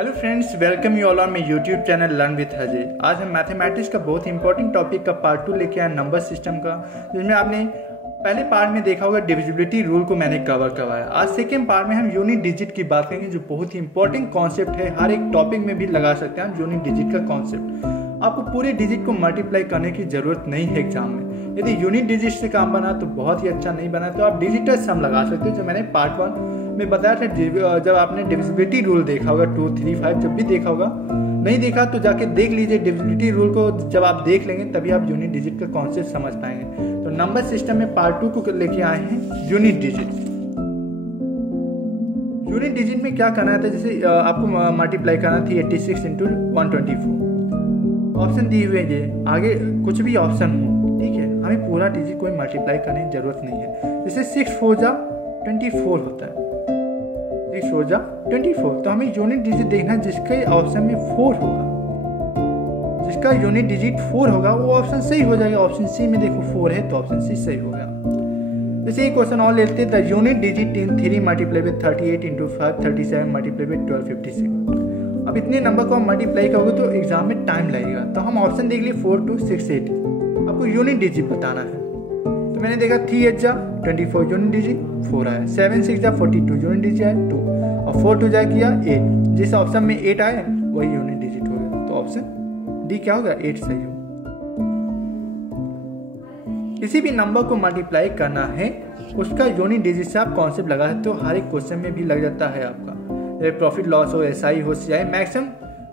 Hello friends, welcome you all on my YouTube channel learn with Ajay. आज हम mathematics का बहुत इंपॉर्टेंट टॉपिक का पार्ट 2 लेके आए, नंबर सिस्टम का, जिसमें आपने पहले पार्ट में देखा होगा डिविजिबिलिटी रूल को मैंने कवर करवाया। आज सेकेंड पार्ट में हम यूनिट डिजिट की बात करेंगे, जो बहुत ही इंपॉर्टेंट कॉन्सेप्ट है। हर एक टॉपिक में भी लगा सकते हैं हम यूनिट डिजिट का कॉन्सेप्ट। आपको पूरे डिजिट को मल्टीप्लाई करने की जरूरत नहीं है एग्जाम में। यदि यूनिट डिजिट से काम बना तो बहुत ही अच्छा, नहीं बना तो आप डिजिटल सम लगा सकते हो, जो मैंने पार्ट 1 में बताया था। जब आपने डिविजिबिलिटी रूल देखा होगा 2, 3, 5 जब भी देखा होगा, नहीं देखा तो जाके देख लीजिए। डिविजिबिलिटी रूल को जब आप देख लेंगे तभी आप यूनिट डिजिट का कॉन्सेप्ट समझ पाएंगे। तो नंबर सिस्टम में पार्ट 2 को लेके आए हैं यूनिट डिजिट। यूनिट डिजिट में क्या करना था, जैसे आपको मल्टीप्लाई करना थी 86 इंटू 124। ऑप्शन दिए हुए ये, आगे कुछ भी ऑप्शन हो, ठीक है, हमें पूरा डिजिट कोई मल्टीप्लाई करने की जरूरत नहीं है। जैसे 6 4 जा 24 होता है, 6 4 जा 24। तो हमें यूनिट डिजिट देखना है जिसके ऑप्शन में 4 होगा, जिसका यूनिट डिजिट 4 होगा वो ऑप्शन सही हो जाएगा। ऑप्शन सी में देखो 4 है तो ऑप्शन सी सही हो गया। जैसे एक क्वेश्चन और लेते हैं, the unit digit in 3 multiply with 38 into 5 37 multiply with 12 56। अब इतने नंबर को हम मल्टीप्लाई करोगे तो एग्जाम में टाइम लगेगा। तो हम ऑप्शन देख लिए 4 2 6 8। आपको यूनिट डिजिट बताना है। तो मैंने देखा 3 8 जा 24 यूनिट डिजिट 4 आया, 7 6 जा 42 यूनिट डिजिट आया 2, और 4 2 जा किया 8। जिस ऑप्शन में 8 आए वही यूनिट डिजिट हो गया। तो ऑप्शन डी क्या होगा, 8 सही हो। किसी भी नंबर को मल्टीप्लाई करना है उसका यूनिट डिजिट से आप कॉन्सेप्ट लगा सकते हो। हर एक क्वेश्चन में भी लग जाता है आपका, प्रॉफिट लॉस हो, SI हो, CI, मैक्सिमम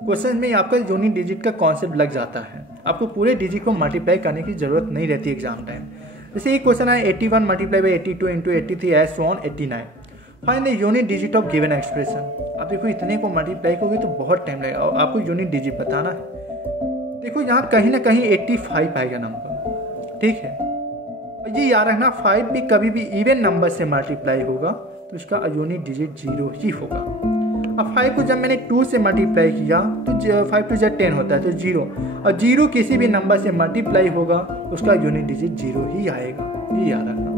क्वेश्चन में आपका यूनिट डिजिट का कॉन्सेप्ट लग जाता है। आपको पूरे डिजिट को मल्टीप्लाई करने की जरूरत नहीं रहती एग्जाम टाइम। जैसे एक क्वेश्चन है 81 multiply by 82 into 83 as so on 89, find the unit digit of given expression. आप देखो इतने को मल्टीप्लाई करोगे तो बहुत टाइम लगेगा और आपको यूनिट डिजिट बताना है। देखो यहाँ कहीं ना कहीं 85 आएगा नंबर, ठीक है। ये याद रखना, 5 भी कभी भी इवन नंबर से मल्टीप्लाई होगा तो उसका यूनिट डिजिट 0 ही होगा। अब 5 को जब मैंने 2 से मल्टीप्लाई किया तो 5 2 जा 10 होता है, तो 0, और 0 किसी भी नंबर से मल्टीप्लाई होगा उसका यूनिट डिजिट 0 ही आएगा। ये याद रखना।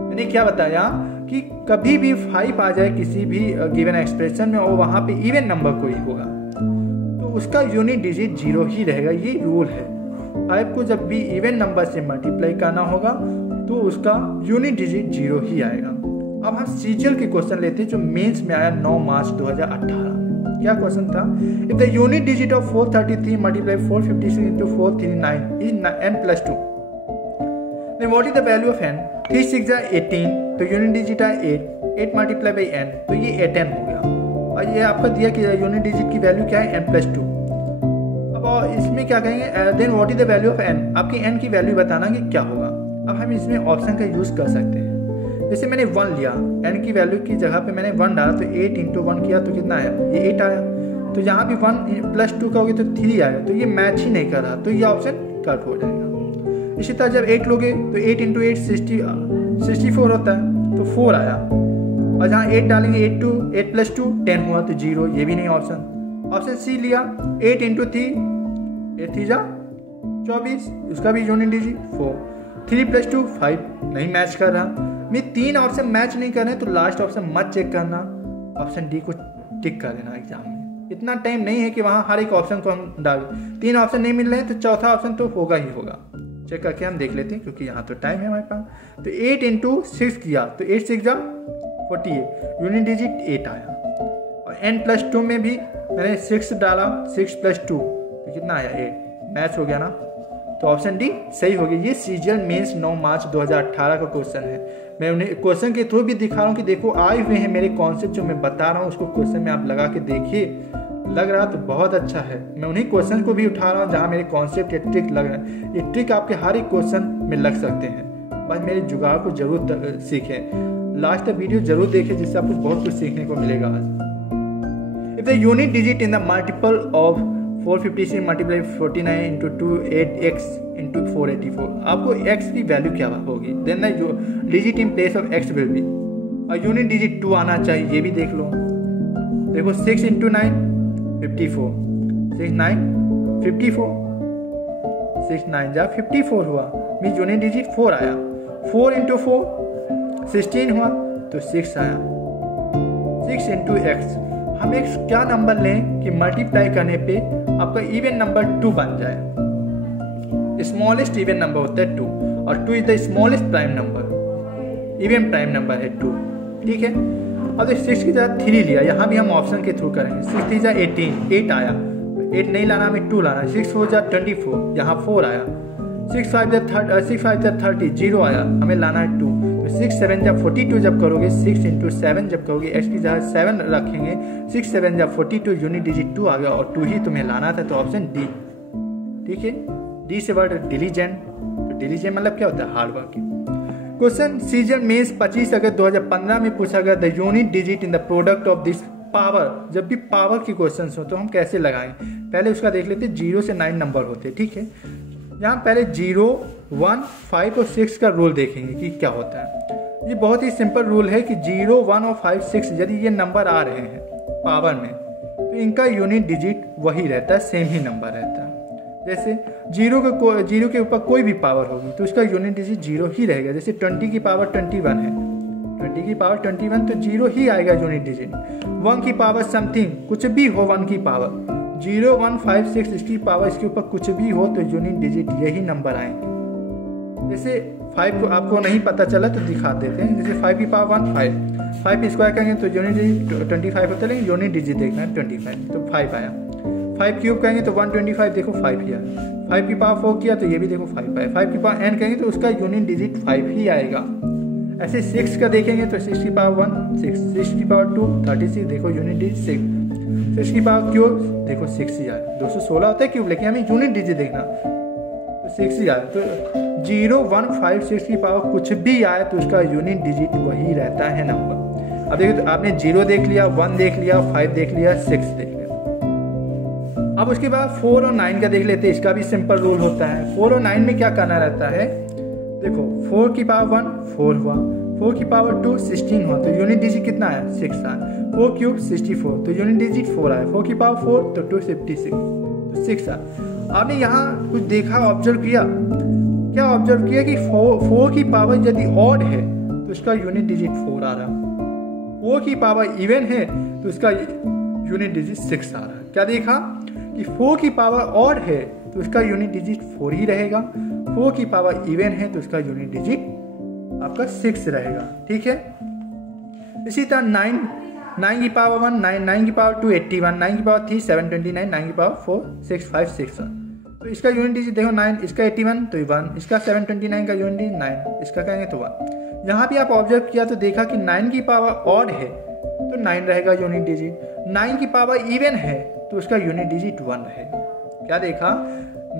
मैंने क्या बताया कि कभी भी 5 आ जाए किसी भी गिवन एक्सप्रेशन में और वहां पे इवन नंबर कोई होगा तो उसका यूनिट डिजिट 0 ही रहेगा। ये रूल है। 5 को जब भी इवन नंबर से मल्टीप्लाई करना होगा तो उसका यूनिट डिजिट 0 ही आएगा। अब हम सीजीएल के क्वेश्चन लेते हैं जो मेंस में आया 9 मार्च 2018। क्या क्वेश्चन था, if the unit digit of 433 multiply 456 into 439 is n+2, then what is the value of n? 3 6 जा 18, तो यूनिट डिजिट है 8 मल्टीप्लाई बाई n, तो ये 8n हो गया। और ये आपका दिया कि यूनिट डिजिट की वैल्यू क्या है, n+2। अब इसमें क्या कहेंगे, then what is the value of n? आपकी n की वैल्यू बताना कि क्या होगा। अब हम इसमें ऑप्शन का यूज कर सकते हैं। जैसे मैंने 1 लिया, n की वैल्यू की जगह पे मैंने 1 डाला, तो 8 इंटू 1 किया तो कितना आया, ये 8 आया। तो यहाँ भी 1 + 2 का होगी तो 3 आएगा, तो ये मैच ही नहीं कर रहा, तो ये ऑप्शन कट हो जाएगा। इसी तरह जब 8 लोगे तो 8 इंटू 8 64 होता है, तो 4 आया। और जहाँ 8 डालेंगे 8 + 2 10 हुआ, तो 0, ये भी नहीं ऑप्शन। ऑप्शन सी लिया 8 इंटू 3 8 3 जा 24, उसका भी यूनिट डिजिट 4। 3 + 2 5, नहीं मैच कर रहा। मैं 3 ऑप्शन मैच नहीं कर रहे तो लास्ट ऑप्शन मत चेक करना, ऑप्शन डी को टिक कर देना एग्जाम में। इतना टाइम नहीं है कि वहाँ हर एक ऑप्शन को हम डाल, 3 ऑप्शन नहीं मिल रहे हैं तो चौथा ऑप्शन तो होगा ही होगा। चेक करके हम देख लेते हैं क्योंकि यहाँ तो टाइम है हमारे पास। तो 8 इंटू 6 किया तो 8 6 जा 48, यूनिट डिजिट 8 आया। और n+2 में भी मैंने 6 डाला, 6 + 2 तो कितना आया 8, मैच हो गया ना, तो ऑप्शन डी सही हो गया। ये सीजीएल मेंस 9 मार्च 2018 का क्वेश्चन है। मैं उन्हें क्वेश्चन के थ्रू भी दिखा रहा हूँ कि देखो आए हुए हैं मेरे कॉन्सेप्ट जो मैं बता रहा हूँ, उसको क्वेश्चन में आप लगा के देखिए। लग रहा तो बहुत अच्छा है। मैं उन्हीं क्वेश्चन को भी उठा रहा हूँ जहाँ मेरे कॉन्सेप्ट या ट्रिक लग रहा है। ये ट्रिक आपके हर एक क्वेश्चन में लग सकते हैं, बस मेरे जुगाड़ को जरूर सीखें। लास्ट तक वीडियो जरूर देखें जिससे आपको बहुत कुछ सीखने को मिलेगा आज। If the unit digit in the multiple of 456 multiply 49 into 2 8x into 484, आपको x की वैल्यू क्या होगी, then the digit in place of x will be. और यूनिट डिजिट 2 आना चाहिए, ये भी देख लो। देखो 6 इंटू 9 54, 6 9 54, 6 9 जा 54 हुआ, मीन यूनिट डिजिट 4 आया। 4 इंटू 4 16 हुआ तो 6 आया। 6 इंटू x, हम एक क्या नंबर लें कि मल्टीप्लाई करने पे आपका इवन नंबर 2 बन जाए। स्मॉलेस्ट इवन नंबर होता है 2 और 2 is the smallest prime number, even prime number है 2। ठीक है, अब 6 की जगह 3 लिया, यहाँ भी हम ऑप्शन के थ्रू करेंगे। 6 3 जा 18, 8 आया, 8 नहीं लाना, हमें 2 लाना। 6 4 जा 24, यहाँ 4 आया। 6 5 जा 30, 0 आया, हमें लाना है 2। तो 6 7 जा 42 जब करोगे, 6 इंटू 7 जब करोगे, x की जगह 7 रखेंगे, 6 7 जा 42, यूनिट डिजिट 2 आ गया और 2 ही तुम्हें लाना था, तो ऑप्शन डी। ठीक है, डी से वर्ड डिलीजेंट, तो डिलीजेंट मतलब क्या होता है, hard working. Question season mains 25 अगस्त 2015 में पूछा गया the unit digit in the product of this power. जब भी पावर की क्वेश्चन हो तो हम कैसे लगाएं, पहले उसका देख लेते। 0 से 9 नंबर होते। ठीक है, यहाँ पहले 0 1 5 और 6 का रूल देखेंगे कि क्या होता है। ये बहुत ही सिंपल रूल है कि 0 1 और 5 6 यदि ये नंबर आ रहे हैं पावर में तो इनका यूनिट डिजिट वही रहता है, सेम ही नंबर रहता है। जैसे 0 के ऊपर कोई भी पावर होगी तो उसका यूनिट डिजिट 0 ही रहेगा। जैसे 20 की पावर 21 है, 20 की पावर 21 तो 0 ही आएगा यूनिट डिजिट। 1 की पावर समथिंग कुछ भी हो, 1 की पावर 0 1 5 6 इसकी पावर इसके ऊपर कुछ भी हो तो यूनिट डिजिट यही नंबर आएंगे। जैसे 5 को आपको नहीं पता चला तो दिखा देते हैं। जैसे 5 की पावर 1 5 स्क्वायर करेंगे तो यूनिट डिजिट 25 होता है, लेकिन यूनिट डिजिट देखना है 25 तो 5 आया। 5 क्यूब करेंगे तो 125, देखो 5 ही आया। 5 की पावर 4 किया तो ये भी देखो 5 आया। 5 की पावर n करेंगे तो उसका यूनिट डिजिट 5 ही आएगा। ऐसे 6 का देखेंगे तो 6 की पावर 1 6, 6 की पावर 2 36, देखो यूनिट डिजिट 6। 6 की पावर क्यूब देखो 6 ही आया। 216 होता है क्यूब, लेकिन हमें यूनिट डिजिट देखना तो 6 ही आया। तो 0 1 5 6 की पावर कुछ भी आए तो उसका यूनिट डिजिट वही रहता है नंबर। अब देखो तो आपने 0 देख लिया, 1 देख लिया, 5 देख लिया, 6 देख लिया। अब उसके बाद 4 और 9 का देख लेते हैं। इसका भी सिंपल रूल होता है। 4 और 9 में क्या करना रहता है, देखो 4 की पावर 1 4 हुआ, 4 की पावर 2 16 हुआ तो यूनिट डिजिट कितना आया 6 आया। 4 क्यूब 64 तो यूनिट डिजिट 4 आया। 4 की पावर 4 तो 256 तो 6 आया। आपने यहाँ कुछ देखा, ऑब्जर्व किया, क्या ऑब्जर्व किया कि 4 की पावर यदि ऑड है तो उसका यूनिट डिजिट 4 आ रहा, 4 की पावर इवन है तो उसका यूनिट डिजिट 6 आ रहा है। क्या देखा कि 4 की पावर ऑड है तो उसका यूनिट डिजिट 4 ही रहेगा, 4 की पावर इवन है तो उसका यूनिट डिजिट आपका 6 रहेगा। ठीक है, इसी तरह 9 की पावर 1 9 की पावर 2 81, 9 की पावर 3 729, 9 की पावर 4 6 5 6 तो इसका यूनिट डिजिट देखो 9, इसका 81 तो 1, इसका 729 का यूनिट डिजिट 9, इसका कहेंगे तो 1। यहाँ भी आप ऑब्जर्व किया तो देखा कि 9 की पावर ऑड है तो 9 रहेगा यूनिट डिजिट, 9 की पावर इवन है तो उसका यूनिट डिजिट 1 रहेगा। क्या देखा,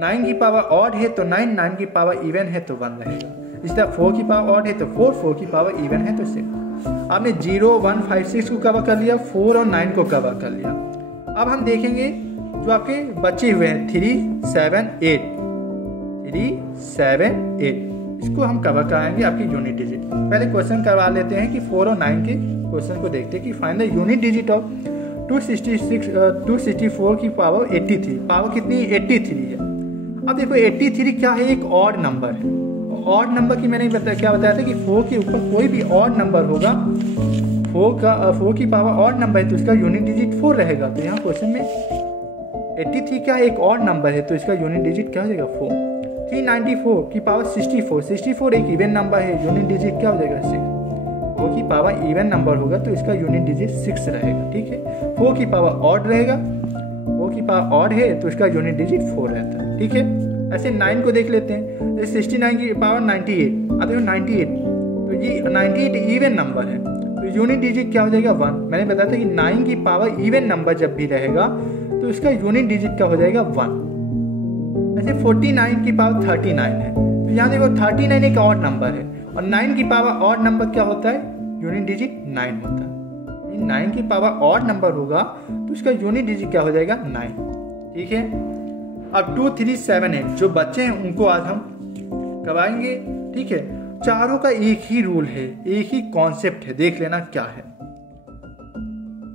9 की पावर ऑड है तो 9, 9 की पावर इवन है तो 1 रहेगा। इस तरह 4 की पावर ऑड है तो 4, 4 की पावर इवन है तो 6। आपने 0 1 5 6 को कवर कर लिया, 4 और 9 को कवर कर लिया। अब हम देखेंगे जो आपके बचे हुए हैं 3 7 8, 3 7 8 इसको हम कवर कराएंगे आपकी यूनिट डिजिट। पहले क्वेश्चन करवा लेते हैं कि 4 और 9 के क्वेश्चन को देखते हैं कि find the unit digit of 264 की पावर 83। पावर कितनी 83 है। अब देखो 83 क्या है, एक ऑड नंबर है। ऑड नंबर की मैंने क्या बताया था कि 4 के ऊपर कोई भी ऑड नंबर होगा, 4 की पावर ऑड नंबर है तो इसका यूनिट डिजिट 4 रहेगा। तो यहाँ क्वेश्चन में 83 क्या एक ऑड नंबर है तो इसका यूनिट डिजिट क्या हो जाएगा 4। 394 की पावर 64 एक इवन नंबर है, यूनिट डिजिट क्या हो जाएगा 6। 4 की पावर इवन नंबर होगा तो इसका यूनिट डिजिट 6 रहेगा। ठीक है, 4 की पावर ऑड रहेगा, 4 की पावर ऑड है तो इसका यूनिट डिजिट 4 रहता है। ठीक है, ऐसे 9 को देख लेते हैं। जैसे 69 की पावर 98, अब देखो 98 तो ये 98 इवन नंबर है तो यूनिट डिजिट क्या हो जाएगा 1। मैंने बताया था कि 9 की पावर इवन नंबर जब भी रहेगा तो इसका यूनिट डिजिट क्या हो जाएगा 1। ऐसे 49 की पावर 39 है तो यहाँ देखो 39 एक ऑड नंबर है और 9 की पावर ऑड नंबर क्या होता है, यूनिट डिजिट 9 होता है। 9 की पावर ऑड नंबर होगा तो इसका यूनिट डिजिट क्या हो जाएगा 9। ठीक है, अब 2 3 7 8 जो बच्चे हैं उनको आज हम करवाएंगे। ठीक है, चारों का एक ही रूल है, एक ही कॉन्सेप्ट है, देख लेना क्या है।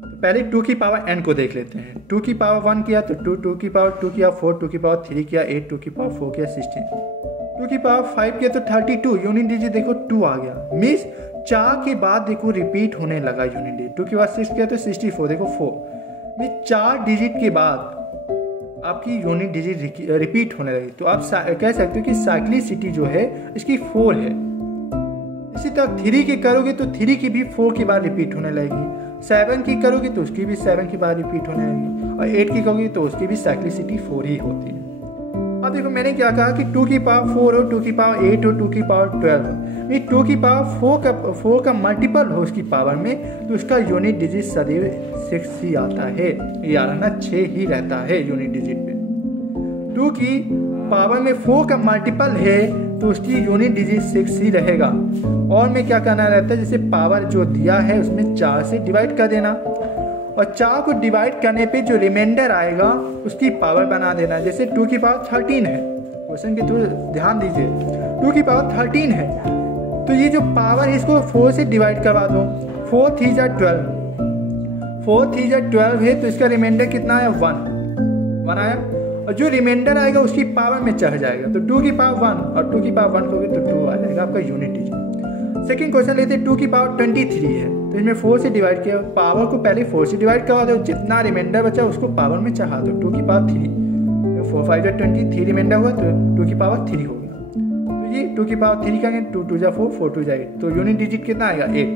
तो पहले 2 की पावर n को देख लेते हैं। 2 की पावर 1 किया तो 2, 2 की पावर 2 किया 4, 2 की पावर 3 किया 8, 2 की पावर 4 किया 16, 2 की पावर 5 किया तो 32, यूनिट डिजिट देखो 2 आ गया। मीन्स 4 के बाद देखो रिपीट होने लगा यूनिट डिजिट। 2 के बाद 6 किया तो 64 देखो 4, में 4 डिजिट के बाद आपकी यूनिट डिजिट रिपीट होने लगी तो आप कह सकते हो कि साइक्लिसिटी जो है इसकी 4 है। इसी तरह 3 की करोगे तो 3 की भी 4 की बार रिपीट होने लगेगी, 7 की करोगे तो उसकी भी 7 की बार रिपीट होने लगेगी, और 8 की करोगे तो उसकी भी साइक्लिसिटी 4 ही होती है। अब देखो मैंने क्या कहा कि 2 की पावर 4 हो, 2 की पावर 8 हो, 2 की पावर 12 हो। ये 2 की पावर 4 का मल्टीपल हो उसकी पावर में तो उसका यूनिट डिजिट सदैव 6 ही आता है, यार ना 6 ही रहता है यूनिट डिजिट पे। 2 की पावर में 4 का मल्टीपल है तो उसकी यूनिट डिजिट 6 ही रहेगा। और में क्या करना रहता है, जैसे पावर जो दिया है उसमें 4 से डिवाइड कर देना, और 4 को डिवाइड करने पे जो रिमाइंडर आएगा उसकी पावर बना देना। जैसे 2 की पावर 13 है, क्वेश्चन के थोड़ा ध्यान दीजिए, 2 की पावर 13 है तो ये जो पावर है इसको 4 से डिवाइड करवा दो, 4 3 जा 12, 4 3 जा 12 है तो इसका रिमाइंडर कितना आया, 1 आया, और जो रिमाइंडर आएगा उसकी पावर में चढ़ जाएगा तो 2 की पावर 1 और 2 की पावर 1 करोगे तो 2 आ जाएगा आपका यूनिट डिजिट। सेकंड क्वेश्चन लेते हैं, 2 की पावर 23 है तो इसमें 4 से डिवाइड किया, पावर को पहले 4 से डिवाइड करवा दो, जितना रिमाइंडर बचा उसको पावर में चढ़ा दो, 2 की पावर 3, 4 5 जा 20, 3 रिमाइंडर हुआ तो 2 की पावर 3 हो गया। तो ये 2 की पावर 3 करेंगे, 2 2 जा 4, 4 2 जा 8 तो यूनिट डिजिट कितना आएगा, 8।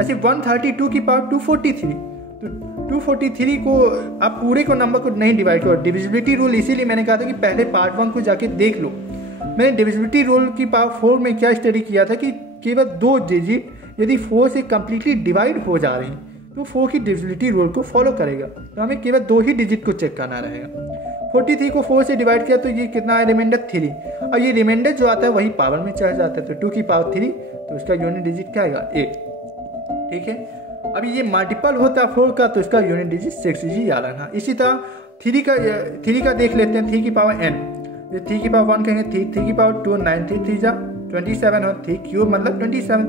ऐसे 132 की पावर 243 तो 243 को आप पूरे को नंबर को नहीं डिवाइड करो, डिविजिबिलिटी रूल इसीलिए मैंने कहा था कि पहले पार्ट 1 को जाके देख लो। मैंने डिविजिबिलिटी रूल की पावर 4 में क्या स्टडी किया था कि केवल 2 डिजिट यदि 4 से कम्प्लीटली डिवाइड हो जा रही हैं तो 4 की डिविजिबिलिटी रूल को फॉलो करेगा, तो हमें केवल 2 ही डिजिट को चेक करना रहेगा। 43 को 4 से डिवाइड किया तो ये कितना है, रिमाइंडर 3, और ये रिमाइंडर जो आता है वही पावर में चढ़ जाता है तो 2 की पावर 3 तो उसका यूनिट डिजिट क्या आएगा, 8। ठीक है, अभी ये मल्टीपल होता है 4 का तो इसका यूनिट डिजिट 6 ही याद रखना। इसी तरह 3 का देख लेते हैं, 3 की पावर n, 3 की पावर 1 कहेंगे, 3 की पावर 2 9, 3 3 जा 27 हो, 3 क्यूब मतलब 27,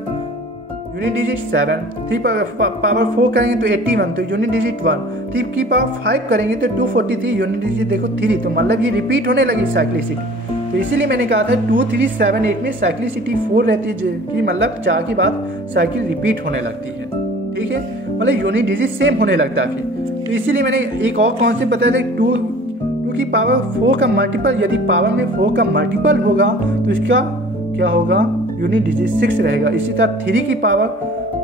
यूनिट डिजिट 7, 3 पावर 4 करेंगे तो 81 तो यूनिट डिजिट 1, 3 की पावर 5 करेंगे तो 243 यूनिट डिजिट देखो 3, तो मतलब ये रिपीट होने लगी साइक्लिसिटी। तो इसीलिए मैंने कहा था 2 3 7 8 में साइक्लिसिटी 4 रहती है कि मतलब 4 के बाद साइकिल रिपीट होने लगती है। ठीक है, मतलब यूनिट डिजिट सेम होने लगता है फिर। तो इसीलिए मैंने एक और कॉन्सेप्ट बताया था, 2 की पावर 4 का मल्टीपल, यदि पावर में 4 का मल्टीपल होगा तो इसका क्या होगा, यूनिट डिजिट 6 रहेगा। इसी तरह 3 की पावर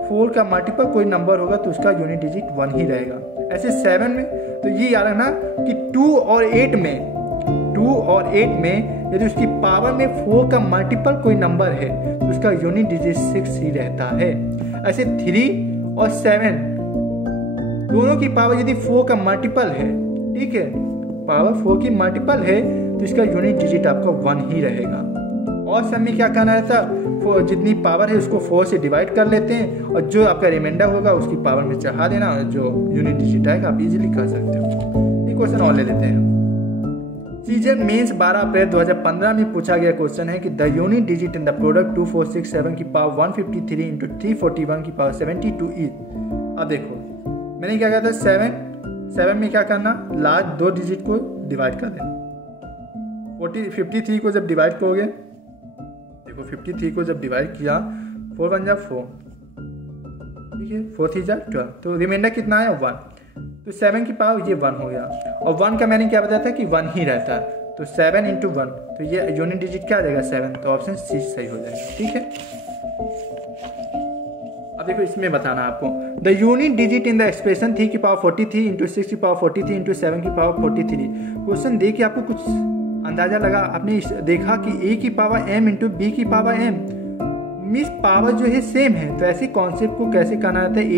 4 का मल्टीपल कोई नंबर होगा तो उसका यूनिट डिजिट 1 ही रहेगा। ऐसे 7 में तो ये याद रखना कि 2 और 8 में यदि उसकी पावर में 4 का मल्टीपल कोई नंबर है तो उसका यूनिट डिजिट 6 ही रहता है। ऐसे 3 और 7 दोनों की पावर यदि 4 का मल्टीपल है, ठीक है, पावर 4 की मल्टीपल है तो इसका यूनिट डिजिट आपका 1 ही रहेगा। और सब में क्या करना रहता है, जितनी पावर है उसको 4 से डिवाइड कर लेते हैं और जो आपका रिमाइंडर होगा उसकी पावर में चढ़ा देना, और जो यूनिट डिजिट आएगा आप इजीली कर सकते हो। एक क्वेश्चन और ले लेते हैं। सीजन मेंस 12 अप्रैल 2015 में पूछा गया क्वेश्चन है कि the unit digit in the product 2467 की पावर 153 इंटू 341 की पावर 72 इज। अब देखो मैंने क्या कहा था, 7 में क्या करना, लास्ट 2 डिजिट को डिवाइड कर देना। 53 को जब डिवाइड करोगे, देखो 53 को जब डिवाइड किया, 4 1 जा 4, ठीक है, 4 3 जा 12 तो रिमाइंडर कितना है, 1, तो 7 की पावर ये 1 हो गया, और 1 का मैंने क्या बताया था कि 1 ही रहता है, तो 7 इंटू 1 तो ये यूनिट डिजिट क्या आ जाएगा, 7, तो ऑप्शन सी सही हो जाएगा। ठीक है, अब देखो इसमें बताना आपको, the unit digit in the expression 3 की पावर 43 इंटू 6 की पावर 43 इंटू 7 की पावर 43। क्वेश्चन देख के आपको कुछ अंदाजा लगा, आपने देखा कि a की पावर m इंटू बी की पावर m, मीन्स पावर जो है सेम है, तो ऐसे कॉन्सेप्ट को कैसे करना रहता है, a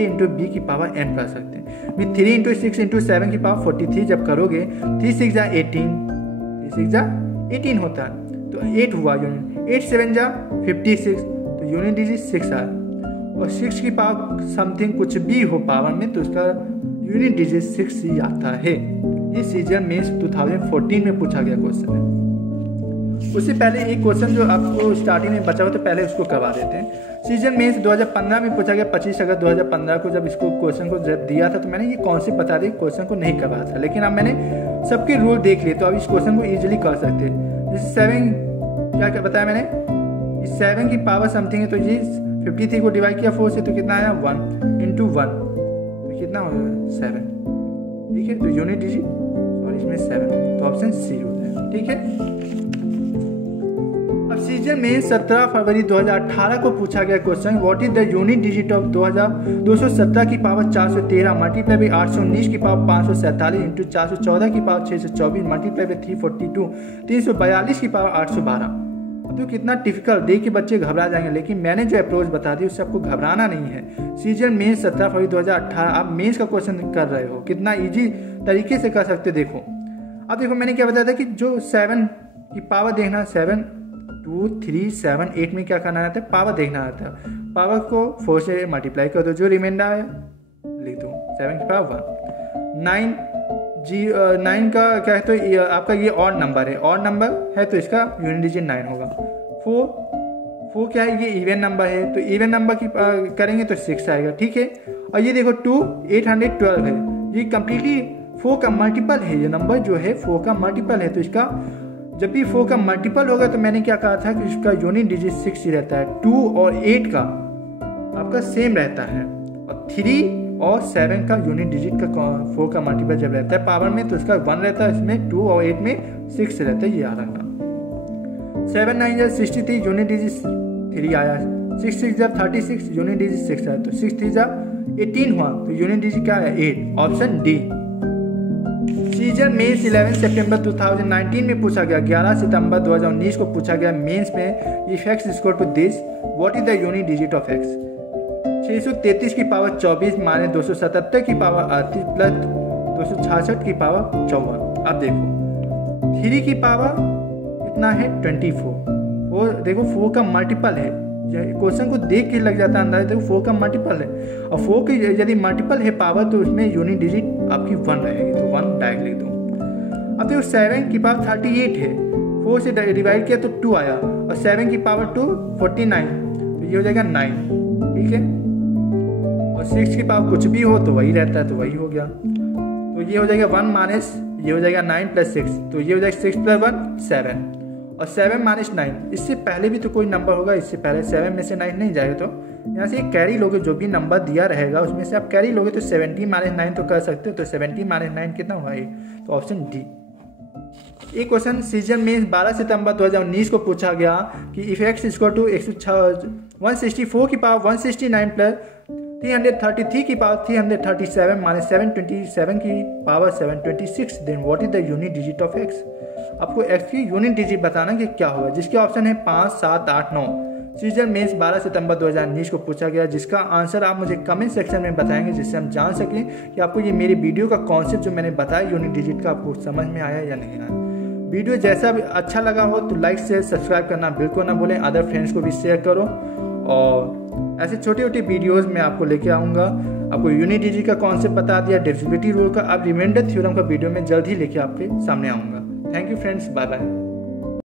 इंटू बी की पावर m कर सकते हैं। मीन 3 इंटू 6 इंटू 7 की पावर 43 जब करोगे 3 6 जा 18 होता है, तो 8 हुआ यूनिट, 8 7 जा 56 तो यूनिट डिजिट 6 आया, और 6 की पावर समथिंग कुछ भी हो पावर में तो उसका यूनिट डिजिट 6 ही आता है। ये सीजन मेंस 2014 में पूछा गया क्वेश्चन है। उससे पहले एक क्वेश्चन जो आपको स्टार्टिंग में बचा हुआ तो पहले उसको करवा देते हैं। सीजन मेंस 2015 में पूछा गया, 25 अगस्त 2015 को जब इसको क्वेश्चन को जब दिया था तो मैंने ये कॉन्सेप्ट बता दिया, क्वेश्चन को नहीं करवाया था, लेकिन अब मैंने सबके रूल देख लिए तो अब इस क्वेश्चन को ईजिली कर सकते हैं। जैसे 7 क्या बताया मैंने, इस 7 की पावर समथिंग है तो ये 53 को डिवाइड किया 4 से तो कितना आया 1 इंटू 1 तो कितना हो जाएगा 7, ठीक है। तो यूनिट डिजिट और इसमें 7, तो ऑप्शन सी हो जाएगा, ठीक है। अब सीजन में 17 फरवरी 2018 को पूछा गया question, what is the unit digit of 217 की पावर 413 मल्टीप्लाई बाई 819 की पावर 547 इंटू 414 की पावर 624 मल्टीप्लाई बाई 342 342 की पावर 812। तो कितना डिफिकल्ट, देख के बच्चे घबरा जाएंगे, लेकिन मैंने जो अप्रोच बता दी उससे आपको घबराना नहीं है। सीजन में 17 फरवरी 2018 आप मेंस का क्वेश्चन कर रहे हो, कितना इजी तरीके से कर सकते देखो। अब देखो मैंने क्या बताया था कि जो 7 की पावर देखना, 7 2 3 7 8 में क्या करना रहता है, पावर देखना रहता है। पावर को 4 से मल्टीप्लाई कर दो, जो रिमाइंडर आया लिख दो, 7 की पावर 1। 9 का क्या है, तो आपका ये ऑड नंबर है, ऑड नंबर है तो इसका यूनिट डिजिट 9 होगा। 4 क्या है, ये इवन नंबर है, तो इवन नंबर की करेंगे तो 6 आएगा, ठीक है। और ये देखो 2 812 है, ये कम्प्लीटली 4 का मल्टीपल है, ये नंबर जो है 4 का मल्टीपल है। तो इसका जब भी 4 का मल्टीपल होगा तो मैंने क्या कहा था कि इसका यूनिट डिजिट 6 ही रहता है। 2 और 8 का आपका सेम रहता है, और 3 और 7 का यूनिट डिजिट का 4 का मल्टीपल जब रहता है पावर में तो इसका 1 रहता है, इसमें 2 और 8 में 6 रहता है, ये याद रखना। 7 9 63 यूनिट डिजिट 3 आया, 6 6 36 यूनिट डिजिट 6 आया, तो 6 3 18 हुआ, तो यूनिट डिजिट क्या है 8, ऑप्शन डी। सीजन मेंस 11 सितंबर 2019 में पूछा गया, 11 सितंबर 2019 को पूछा गया मेंस में, if x is equal to this what is the unit digit of x। 633 की पावर 24 माने 277 की पावर 38 प्लस 266 की पावर 54। अब देखो 3 की पावर कितना है 24, देखो 4 का मल्टीपल है, क्वेश्चन को देख के लग जाता है अंदाजा, देखो 4 का मल्टीपल है, और 4 की यदि मल्टीपल है पावर तो उसमें यूनिट डिजिट आपकी 1 रहेगी, तो 1 डायरेक्ट लिख दो। अब देखो 7 की पावर 38 है, 4 से डिवाइड किया तो 2 आया, और 7 की पावर 2 49, तो ये हो जाएगा 9, ठीक है। और 6 की पावर कुछ भी हो तो वही रहता है, तो वही हो गया, तो ये हो जाएगा 1 माइनस, ये हो जाएगा 9 प्लस 6, तो ये हो जाएगा 6 प्लस 1 7, और 7 माइनस 9, इससे पहले भी तो कोई नंबर होगा, इससे पहले 7 में से 9 नहीं जाएगा, तो यहाँ से एक कैरी लोगे, जो भी नंबर दिया रहेगा उसमें से आप कैरी लोगे, तो 17 माइनस 9 तो कर सकते हो, तो 17 माइनस 9 कितना हुआ ये, तो ऑप्शन डी। एक क्वेश्चन सीजन में 12 सितंबर 2019 को पूछा गया कि इफ x इक्वल टू 164 की पावर 169 प्लस 333 की पावर 337 माइनस 727 की power 726, then what is the unit digit of x। आपको x की यूनिट डिजिट बताना कि क्या होगा, जिसके ऑप्शन है 5 7 8 9। सीजन मेंस 12 सितंबर 2019 को पूछा गया, जिसका आंसर आप मुझे कमेंट सेक्शन में बताएंगे, जिससे हम जान सकें कि आपको ये मेरी वीडियो का कॉन्सेप्ट जो मैंने बताया यूनिट डिजिट का आपको समझ में आया या नहीं आया। वीडियो जैसा भी अच्छा लगा हो तो लाइक शेयर सब्सक्राइब करना बिल्कुल ना भूलें, अदर फ्रेंड्स को भी शेयर करो, और ऐसे छोटे छोटे वीडियोस में आपको लेके आऊँगा। आपको यूनिट डिजिट का कॉन्सेप्ट बता दिया, डिविजिबिलिटी रूल का, अब रिमाइंडर थ्योरम का वीडियो में जल्द ही लेके आपके सामने आऊँगा। Thank you friends, bye bye.